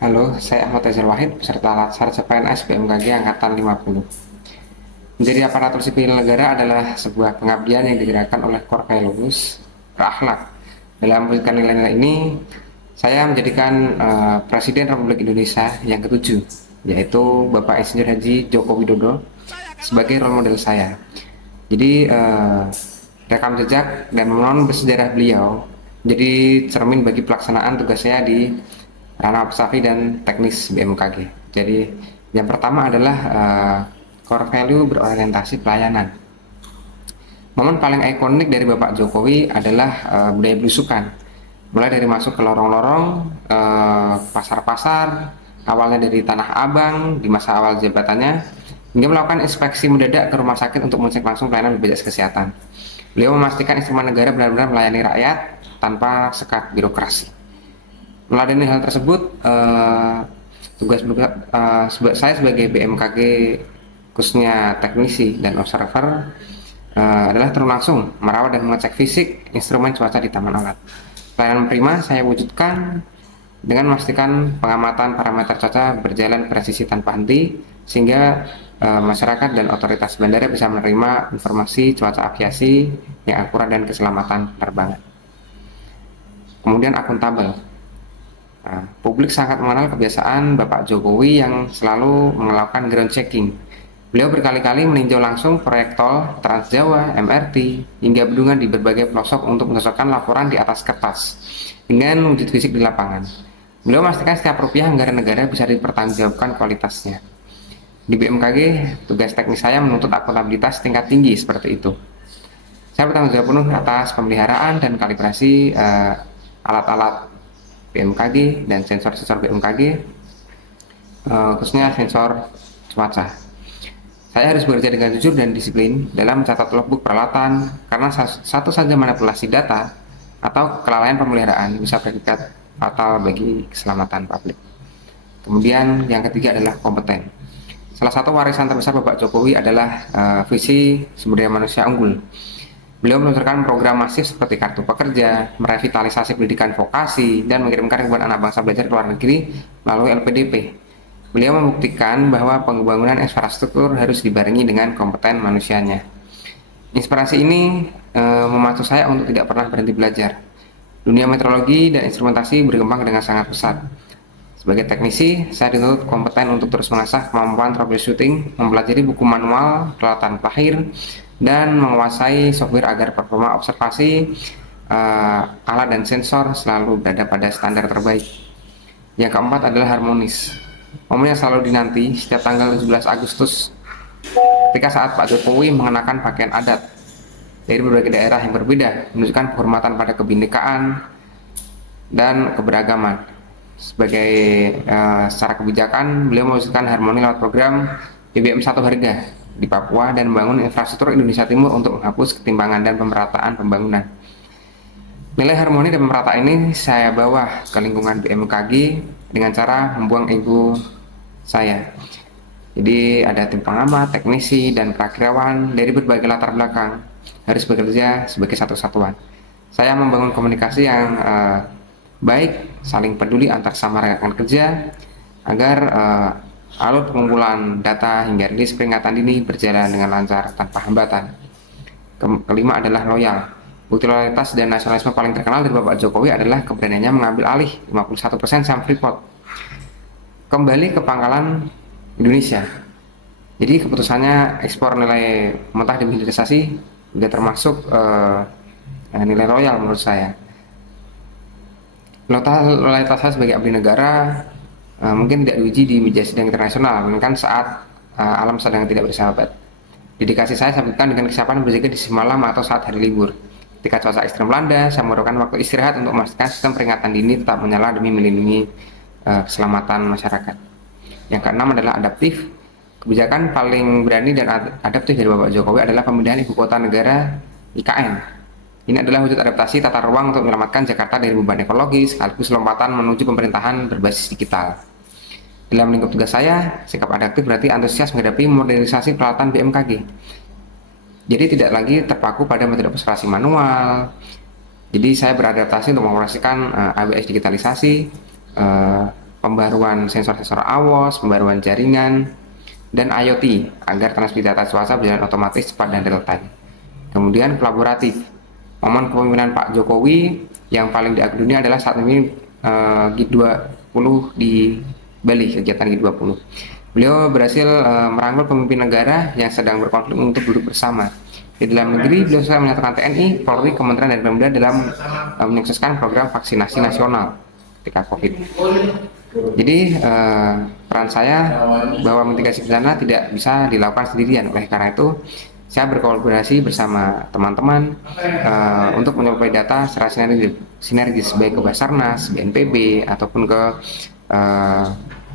Halo, saya Ahmad Azhar Wahid, peserta Latsar CPNS BMKG Angkatan 50. Menjadi aparatur sipil negara adalah sebuah pengabdian yang digerakkan oleh core values berakhlak. Dalam mewujudkan nilai-nilai ini, saya menjadikan Presiden Republik Indonesia yang ketujuh, yaitu Bapak Insinyur Haji Joko Widodo, sebagai role model saya. Jadi rekam jejak dan momen bersejarah beliau jadi cermin bagi pelaksanaan tugas saya di ranah observasi dan teknis BMKG. Jadi yang pertama adalah core value berorientasi pelayanan. Momen paling ikonik dari Bapak Jokowi adalah budaya belusukan. Mulai dari masuk ke lorong-lorong, pasar-pasar, awalnya dari Tanah Abang di masa awal jabatannya, hingga melakukan inspeksi mendadak ke rumah sakit untuk mengecek langsung pelayanan BPJS Kesehatan. Beliau memastikan instrumen negara benar-benar melayani rakyat tanpa sekat birokrasi. Meladeni hal tersebut, saya sebagai BMKG khususnya teknisi dan observer adalah turun langsung merawat dan mengecek fisik instrumen cuaca di taman alat. Pelayanan prima saya wujudkan dengan memastikan pengamatan parameter cuaca berjalan presisi tanpa henti sehingga masyarakat dan otoritas bandara bisa menerima informasi cuaca aviasi yang akurat dan keselamatan penerbangan. Kemudian akuntabel. Nah, publik sangat mengenal kebiasaan Bapak Jokowi yang selalu melakukan ground checking. Beliau berkali-kali meninjau langsung proyek tol Trans Jawa, MRT, hingga bendungan di berbagai pelosok untuk menyelesaikan laporan di atas kertas dengan wujud fisik di lapangan. Beliau memastikan setiap rupiah anggaran negara bisa dipertanggungjawabkan kualitasnya. Di BMKG, tugas teknis saya menuntut akuntabilitas tingkat tinggi seperti itu. Saya bertanggung jawab penuh atas pemeliharaan dan kalibrasi alat-alat BMKG dan sensor-sensor BMKG, khususnya sensor cuaca. Saya harus bekerja dengan jujur dan disiplin dalam mencatat logbook peralatan karena satu saja manipulasi data atau kelalaian pemeliharaan bisa berakibat fatal bagi keselamatan publik. Kemudian yang ketiga adalah kompeten. Salah satu warisan terbesar Bapak Jokowi adalah visi sumber daya manusia unggul. Beliau meluncurkan program masif seperti Kartu Pekerja, merevitalisasi pendidikan vokasi, dan mengirimkan ribuan anak bangsa belajar ke luar negeri melalui LPDP. Beliau membuktikan bahwa pembangunan infrastruktur harus dibarengi dengan kompeten manusianya. Inspirasi ini memacu saya untuk tidak pernah berhenti belajar. Dunia meteorologi dan instrumentasi berkembang dengan sangat pesat. Sebagai teknisi, saya dituntut kompeten untuk terus mengasah kemampuan troubleshooting, mempelajari buku manual, peralatan pelair, dan menguasai software agar performa observasi, alat dan sensor selalu berada pada standar terbaik. Yang keempat adalah harmonis. Momen yang selalu dinanti setiap tanggal 17 Agustus ketika saat Pak Jokowi mengenakan pakaian adat dari berbagai daerah yang berbeda, menunjukkan penghormatan pada kebinekaan dan keberagaman. Sebagai secara kebijakan, beliau mewujudkan harmoni lewat program BBM Satu Harga di Papua dan membangun infrastruktur Indonesia Timur untuk menghapus ketimpangan dan pemerataan pembangunan. Nilai harmoni dan pemerataan ini saya bawa ke lingkungan BMKG dengan cara membuang ego saya. Jadi ada tim pengamat, teknisi, dan prakirawan dari berbagai latar belakang harus bekerja sebagai satu satuan. Saya membangun komunikasi yang baik, saling peduli antar sama rekan kerja agar alur pengumpulan data hingga rilis peringatan dini berjalan dengan lancar tanpa hambatan. Kelima adalah loyal. Bukti loyalitas dan nasionalisme paling terkenal dari Bapak Jokowi adalah keberaniannya mengambil alih 51% saham Freeport kembali ke pangkalan Indonesia. Jadi keputusannya ekspor nilai mentah dan hilirisasi sudah termasuk nilai loyal menurut saya. Loyalitas saya sebagai abdi negara mungkin tidak diuji di meja sidang internasional, melainkan saat alam sedang tidak bersahabat. Dedikasi saya sabutkan dengan kesiapan berjaga di semalam atau saat hari libur. Ketika cuaca ekstrem melanda, saya memerlukan waktu istirahat untuk memastikan sistem peringatan dini tetap menyala demi melindungi keselamatan masyarakat. Yang keenam adalah adaptif. Kebijakan paling berani dan adaptif dari Bapak Jokowi adalah pemindahan ibu kota negara IKN. Ini adalah wujud adaptasi tata ruang untuk menyelamatkan Jakarta dari beban ekologis sekaligus lompatan menuju pemerintahan berbasis digital. Dalam lingkup tugas saya, sikap adaptif berarti antusias menghadapi modernisasi peralatan BMKG. Jadi tidak lagi terpaku pada metode observasi manual. Jadi saya beradaptasi untuk mengoperasikan AWS digitalisasi, pembaruan sensor-sensor AWOS, pembaruan jaringan, dan IoT agar transmisi data cuaca berjalan otomatis, cepat, dan real time. Kemudian kolaboratif. Momen kepemimpinan Pak Jokowi yang paling diakui dunia adalah saat ini G20 di Bali, kegiatan G20. Beliau berhasil merangkul pemimpin negara yang sedang berkonflik untuk duduk bersama. Di dalam negeri, beliau sudah menyatakan TNI, Polri, Kementerian dan Pemda dalam menyukseskan program vaksinasi nasional ketika COVID. Jadi peran saya bahwa mitigasi bencana tidak bisa dilakukan sendirian. Oleh karena itu, saya berkolaborasi bersama teman-teman untuk menyuplai data secara sinergis baik ke Basarnas, BNPB, ataupun ke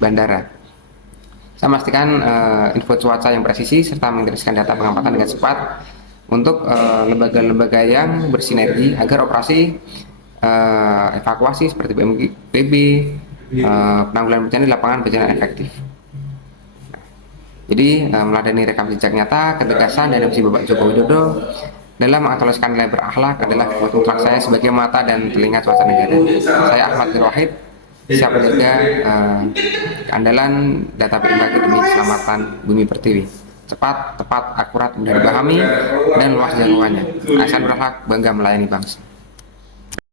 bandara. Saya memastikan info cuaca yang presisi serta mengintegrasikan data pengamatan dengan cepat untuk lembaga-lembaga yang bersinergi agar operasi evakuasi seperti BNPB, penanggulangan bencana di lapangan berjalan efektif. Jadi meladeni rekam jejak nyata, ketegasan dan visi Bapak Joko Widodo dalam mengaktualiskan nilai berakhlak adalah mutlak saya sebagai mata dan telinga cuaca negara. Saya Ahmad Wahid, siap menjaga keandalan data BMKG demi keselamatan bumi pertiwi. Cepat, tepat, akurat, mudah dipahami, dan luas jangkauannya. Asal berakhlak, bangga melayani bangsa.